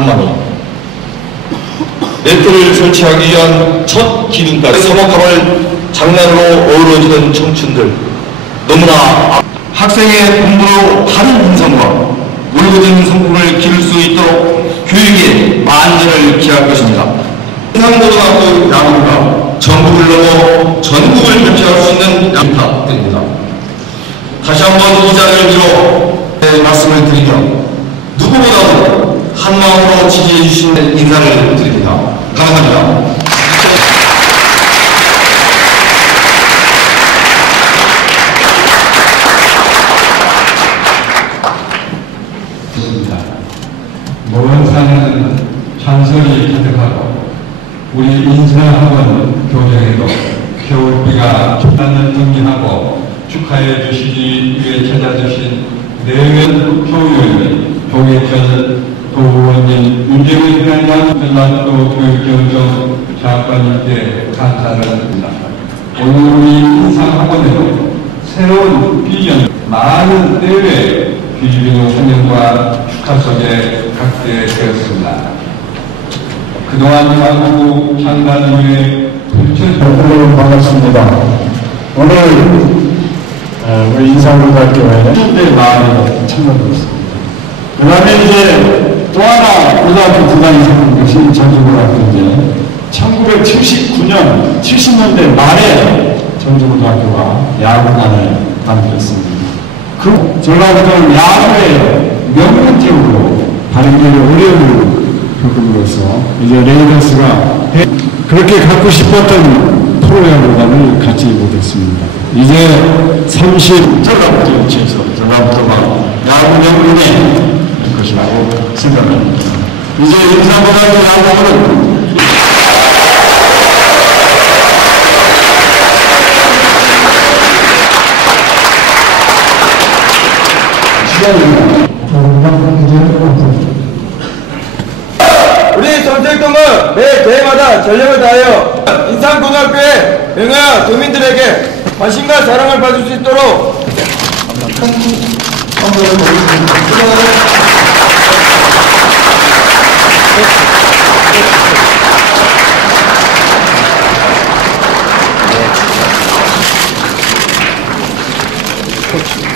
반만 원. 넷들을 설치하기 위한 첫 기둥까지 서먹함을 장난으로 어우러지는 청춘들 너무나 학생의 공부로 바른 인성과 올곧은 성공을 기를 수 있도록 교육에 만전을 기할 것입니다. 상고등학교 야구가 전국을 넘어 전국을 대표할 수 있는 양파입니다. 다시 한번 이 자리를 빌어 네, 말씀을 드리며 누구보다도 한 마음으로 지지해 주신 인사를 드립니다. 감사합니다. 있습니다. 먼 산에는 찬설이 가득하고 우리 인사학원 교정에도 겨울비가 춥다는 정리하고 축하해 주시기 위해 찾아주신 내외 교육위원, 동해철 도의원님, 윤재민 회장, 전라도 교육교정 장관님께 감사를 드립니다. 오늘 우리 인사학원에도 새로운 비전, 많은 대회 비주류 환영과 축하 속에 각대되었습니다. 그동안 후에 불철 여러분 반갑습니다. 오늘 어, 우리 인사고등학교에 현대 마을에 참여했습니다. 그 다음에 이제 또 하나 고등학교 생긴 것이 전주고등학교인데 1979년 70년대 말에 전주고등학교가 야구단을 만들었습니다. 그 전라도는 야구의 명문팀으로 발행되기 어려움을 겪음으로써 이제 레이더스가 해- 그렇게 갖고 싶었던 프로야구단을 갖지 못했습니다. 이제 30 전라부터 유치해서 전라부터가 야구 명문이 될 것이라고 생각합니다. 이제 인사고등학교 야구는 우리 전택동은 매 대회마다 전력을 다하여 인삼고등학교에 명예와 도민들에게 관심과 사랑을 받을 수 있도록 한번